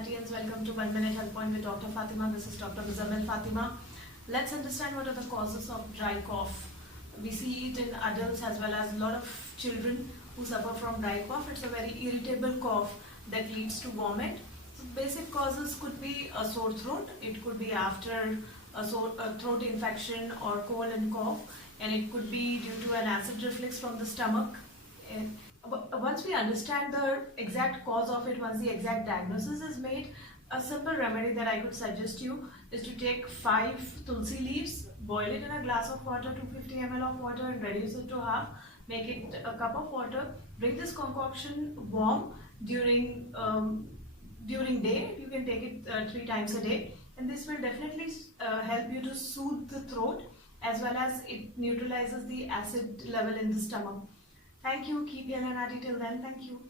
Aunties, welcome to 1 Minute Health Point with Dr. Fatima. This is Dr. Muzammil Fatima. Let's understand what are the causes of dry cough. We see it in adults as well as a lot of children who suffer from dry cough. It's a very irritable cough that leads to vomit. So basic causes could be a sore throat. It could be after a throat infection or cold and cough, and it could be due to an acid reflux from the stomach. Once we understand the exact cause of it, once the exact diagnosis is made, a simple remedy that I could suggest you is to take 5 tulsi leaves, boil it in a glass of water, 250 ml of water, and reduce it to half. Make it a cup of water. Drink this concoction warm during day. You can take it 3 times a day, and this will definitely help you to soothe the throat as well as it neutralizes the acid level in the stomach. Thank you. Keep healthy and hearty till then. Thank you.